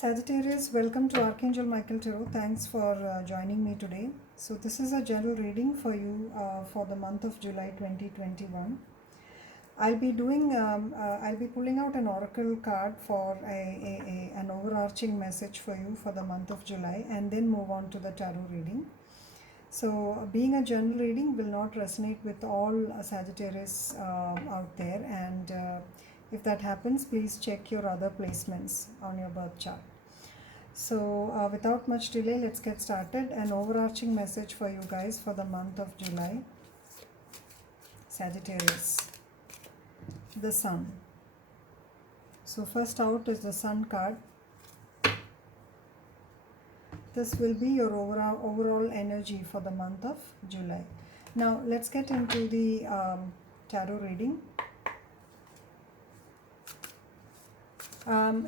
Sagittarius, welcome to Archangel Michael Tarot. Thanks for joining me today. So, this is a general reading for you for the month of July 2021. I'll be pulling out an oracle card for an overarching message for you for the month of July and then move on to the tarot reading. So, being a general reading will not resonate with all Sagittarius out there, and if that happens, please check your other placements on your birth chart. So, without much delay, let's get started. An overarching message for you guys for the month of July. Sagittarius, the Sun. So, first out is the Sun card. This will be your overall energy for the month of July. Now, let's get into the tarot reading.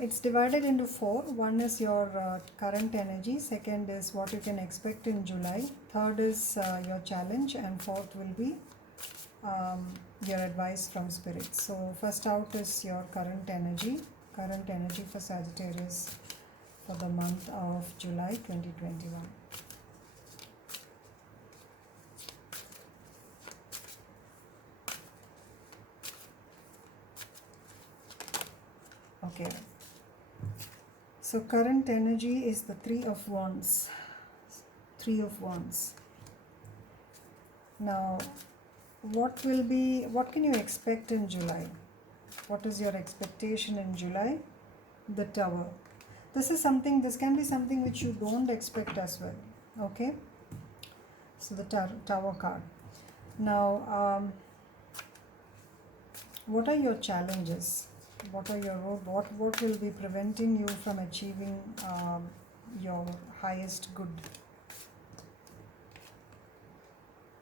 It's divided into four. One is your current energy, second is what you can expect in July, third is your challenge, and fourth will be your advice from spirit. So first out is your current energy for Sagittarius for the month of July 2021. Okay, so current energy is the Three of Wands. Now, what can you expect in July? What is your expectation in July? The Tower. This can be something which you don't expect as well. Okay, so the Tower card. Now, what are your challenges? What will be preventing you from achieving your highest good?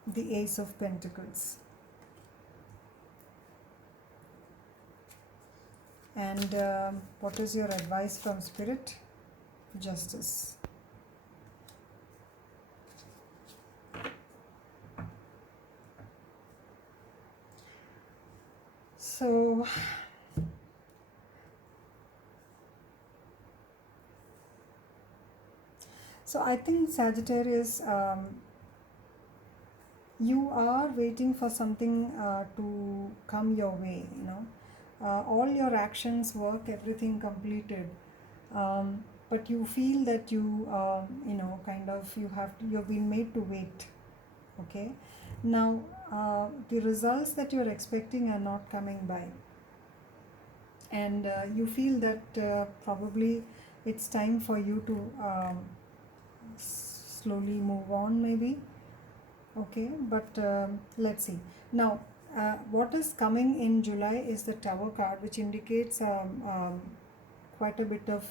The Ace of Pentacles. And what is your advice from Spirit? Justice. So I think Sagittarius, you are waiting for something to come your way, all your actions, work, everything completed, but you feel that you've been made to wait. Okay, now the results that you're expecting are not coming by, and you feel that probably it's time for you to slowly move on, maybe. Okay, but let's see. Now, what is coming in July is the Tower card, which indicates quite a bit of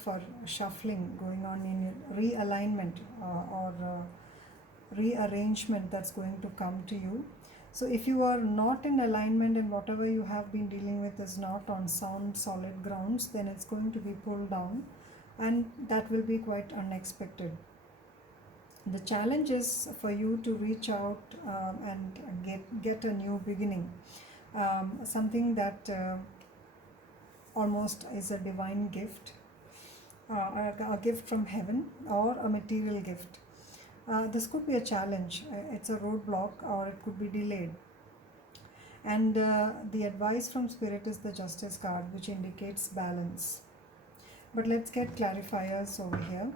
shuffling going on in realignment or rearrangement that's going to come to you. So if you are not in alignment and whatever you have been dealing with is not on sound, solid grounds, then it's going to be pulled down, and that will be quite unexpected. The challenge is for you to reach out and get a new beginning, something that almost is a divine gift, a gift from heaven, or a material gift. This could be a challenge, it's a roadblock, or it could be delayed. And the advice from Spirit is the Justice card, which indicates balance. But let's get clarifiers over here.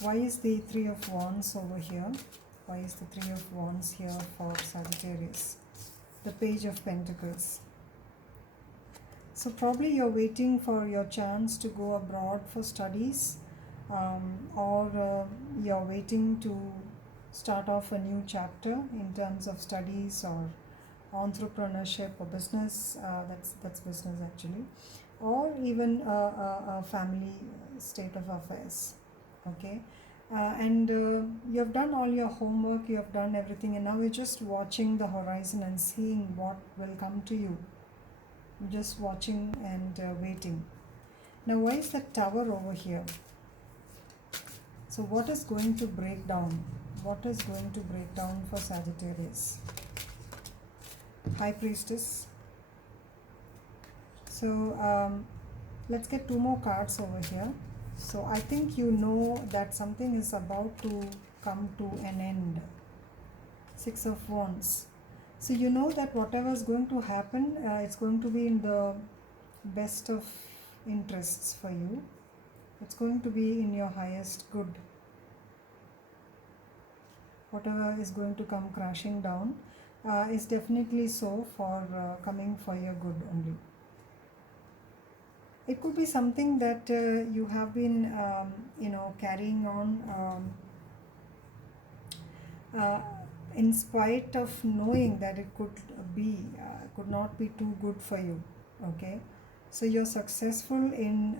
Why is the Three of Wands over here? Why is the Three of Wands here for Sagittarius? The Page of Pentacles. So probably you're waiting for your chance to go abroad for studies, or you're waiting to start off a new chapter in terms of studies or entrepreneurship or business. That's business actually, or even a family state of affairs. Okay, and you have done all your homework, you have done everything, and now you're just watching the horizon and seeing what will come to you. Just watching and waiting. Now, why is the Tower over here? So what is going to break down? What is going to break down for Sagittarius? High Priestess, So let's get two more cards over here. So I think you know that something is about to come to an end. Six of Wands. So you know that whatever is going to happen, it's going to be in the best of interests for you. It's going to be in your highest good. Whatever is going to come crashing down is definitely so for coming for your good only. It could be something that you have been, carrying on uh, in spite of knowing that it could not be too good for you. Okay, so you're successful in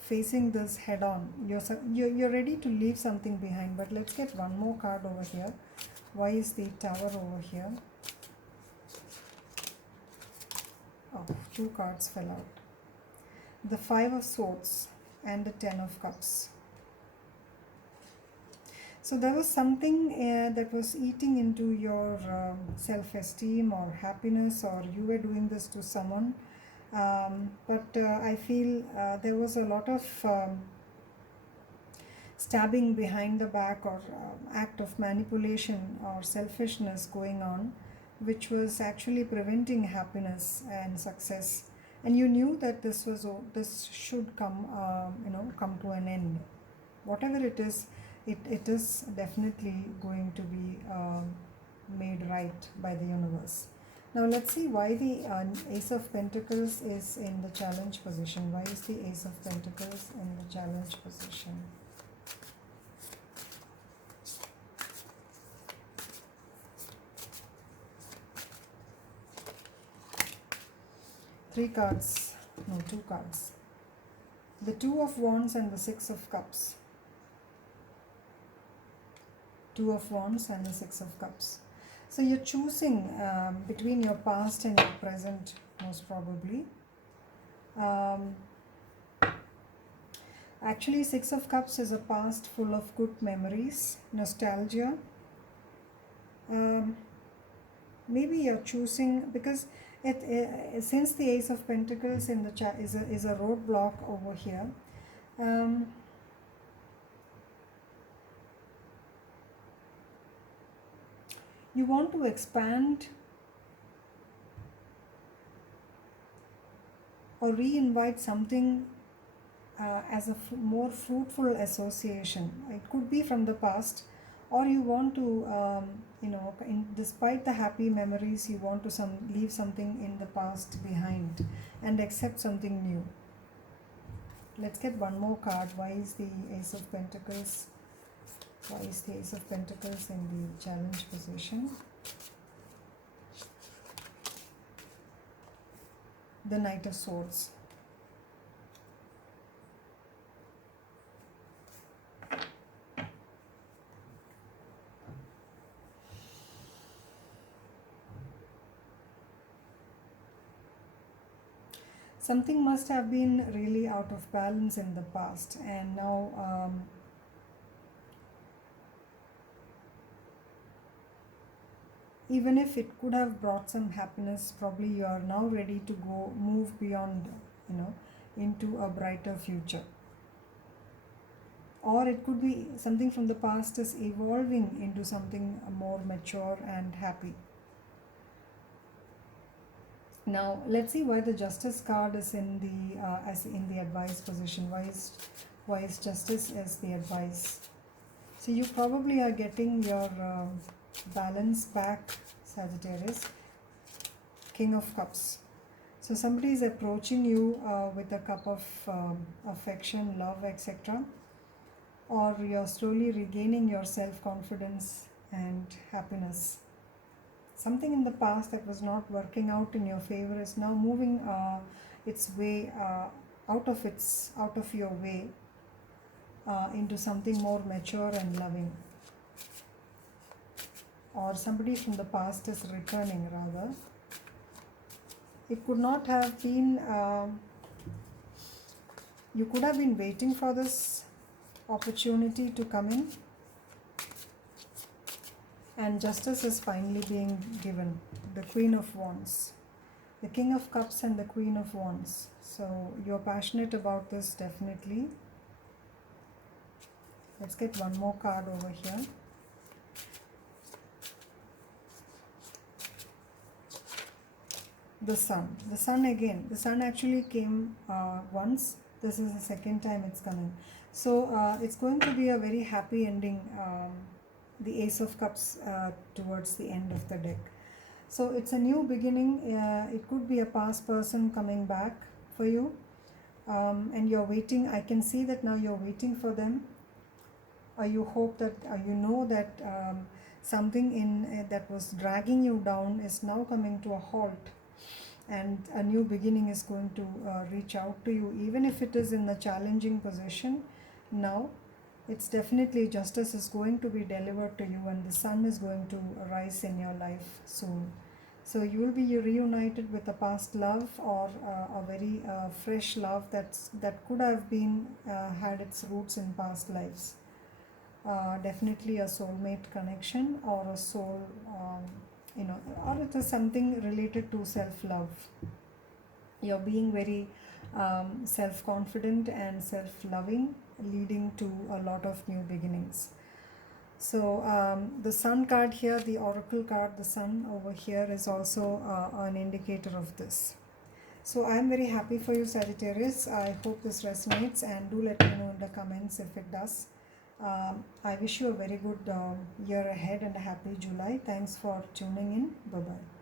facing this head on. You're ready to leave something behind. But let's get one more card over here. Why is the Tower over here? Oh, two cards fell out. The Five of Swords and the Ten of Cups. So there was something that was eating into your self-esteem or happiness, or you were doing this to someone. But I feel there was a lot of stabbing behind the back, or act of manipulation or selfishness going on, which was actually preventing happiness and success. And you knew that this should come, come to an end. Whatever it is, it is definitely going to be made right by the universe. Now let's see why the Ace of Pentacles is in the challenge position. Why is the Ace of Pentacles in the challenge position? Three cards, no, two cards. The Two of Wands and the Six of Cups. Two of Wands and the Six of Cups. So you're choosing between your past and your present, most probably. Actually, Six of Cups is a past full of good memories, nostalgia. Maybe you're choosing because since the Ace of Pentacles in the is a roadblock over here. You want to expand or re-invite something as a more fruitful association. It could be from the past, or you want to, despite the happy memories, you want to leave something in the past behind and accept something new. Let's get one more card. Why is the Ace of Pentacles? Why is the Ace of Pentacles in the challenge position? The Knight of Swords. Something must have been really out of balance in the past, and now even if it could have brought some happiness, probably you are now ready to move beyond, into a brighter future. Or it could be something from the past is evolving into something more mature and happy. Now let's see why the Justice card is in the as in the advice position. Why is Justice as the advice? So you probably are getting your balance back, Sagittarius. King of Cups. So somebody is approaching you with a cup of affection, love, etc. Or you're slowly regaining your self-confidence and happiness. Something in the past that was not working out in your favor is now moving its way out of your way into something more mature and loving. Or somebody from the past is returning, rather. It could not have been, you could have been waiting for this opportunity to come in, and justice is finally being given. The Queen of Wands. the King of Cups and the Queen of Wands. So you're passionate about this, definitely. Let's get one more card over here. The Sun. The Sun again. The Sun actually came once. This is the second time it's coming. So it's going to be a very happy ending. The Ace of Cups towards the end of the deck. So it's a new beginning. It could be a past person coming back for you. And you're waiting. I can see that now you're waiting for them. You hope that, you know that something in that was dragging you down is now coming to a halt. And a new beginning is going to reach out to you, even if it is in a challenging position. Now it's definitely justice is going to be delivered to you, and the sun is going to rise in your life soon. So you will be reunited with a past love, or a very fresh love that could have been had its roots in past lives. Definitely a soulmate connection, or a soul or it is something related to self-love. You're being very self-confident and self-loving, leading to a lot of new beginnings. So the Sun card here, the Oracle card, the Sun over here is also an indicator of this. So I'm very happy for you, Sagittarius. I hope this resonates, and do let me know in the comments if it does. I wish you a very good year ahead and a happy July. Thanks for tuning in. Bye-bye.